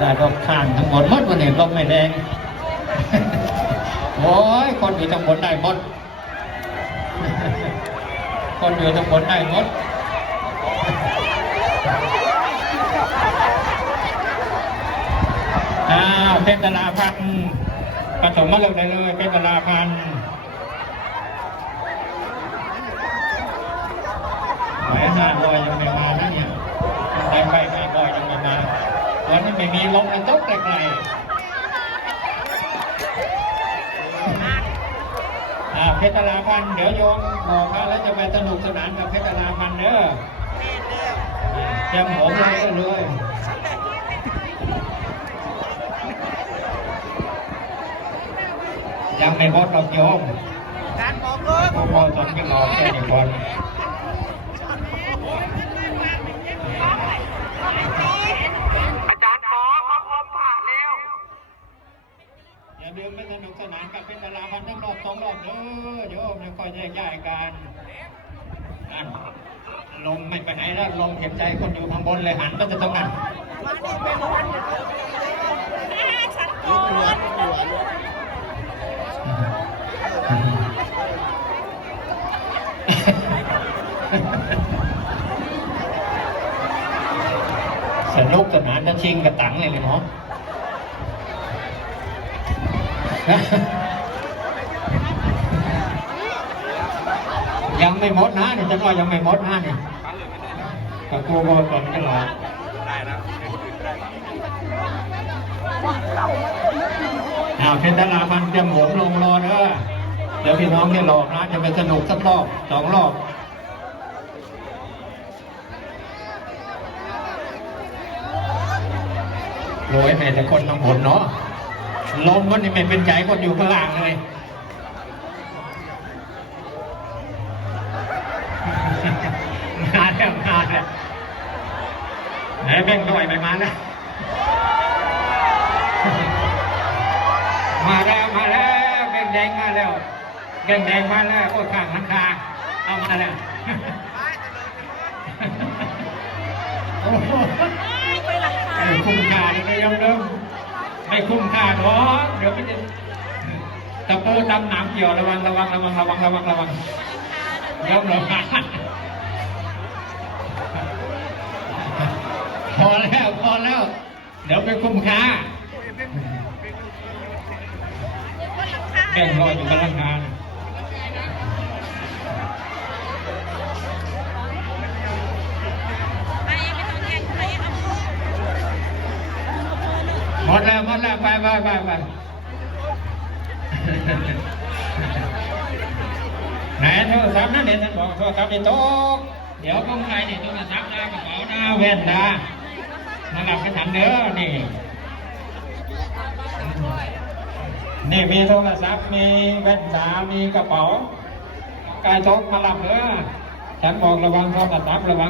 ได้รถข้างทั้งหมดมดวันนี้ลมไม่แรงโอ้ยคนอยู่ทั้งหมดได้หมด คนอยู่ทั้งหมดได้หมดอ้าวเป็นตลาพันผสมมาเลยได้เลยเป็นตลาพันธุ์ไหวห้าร้อยยังไม่มานะเนี่ยได้ไปห้าร้อยยังไม่มา วันนี้ไม่มีลมแล้วตกไกลๆอ่าเพชรตลาพันธุ์เดี๋ยวโยมบอกมาแล้วจะไปสนุกสนานกับเพชรตลาพันธุ์เด้อเตรียมผมเลยก็เลยยังไม่หมดดอกโยมการบอกเลยพวกเราสนกันรอแค่นี้ก่อน อาจารย์ขอขอความผ่าเร็ว อย่าลืมไม่สนุกสนานกับเป็นตลาพันทั้งรอบสองรอบเด้อโยมไม่ค่อยแยกย้ายกันนั่นลมไม่ไปไหนแล้วลมเห็นใจคนอยู่ข้างบนเลยหันไปจะตรงนั้นสนุกสนานจะชิงกระตังเลยเลยเนาะ ยังไม่หมดนะเนี่ยจะว่ายังไม่หมดนะเนี่ยกับกูโบตนกันหรออ้าวเพชรดาราพันธุ์จะหมุนลงรอเด้อเดี๋ยวพี่น้องได้หลอกนะจะไปสนุกสักรอบสองรอบโรยแม่แต่คนทั้งหมดเนาะ ลมมันนี่ไม่เป็นใจคนอยู่ข้างล่างเลยมาแล้วมาแล้วไหนแบ่งค์ร้อยไปมาแล้วมาแล้วมาแล้วแบ่งค์แดงมาแล้วแบ่งค์แดงมาแล้วโอ้ยข้างหลังคาเอามาแล้วโอ้โหไม่คุ้มค่าเลยนะยอมเดิม ไม่คุ้มค่าหรอกเดี๋ยวไม่จะตะปูตำหนามเกี่ยวระวังระวังระวังระวังระวังระวังยอมระวังพอแล้วพอแล้ว เดี๋ยวไปคุ้มค่าแบ่งรอยอยู่กับร่างกาย หมดแล้วหมดแล้วไปไปไปไปไหนโทรศัพท์นั่นเดี๋ยวฉันบอกโทรศัพท์ในโต๊ะเดี๋ยวกล้องใครเนี่ยโทรศัพท์นะกระเป๋าหน้าแว่นนะมาหลับไปฉันเด้อนี่นี่มีโทรศัพท์มีแว่นตามีกระเป๋า กายโต๊ะมาหลับเด้อฉันบอกระวังโทรศัพท์ระวัง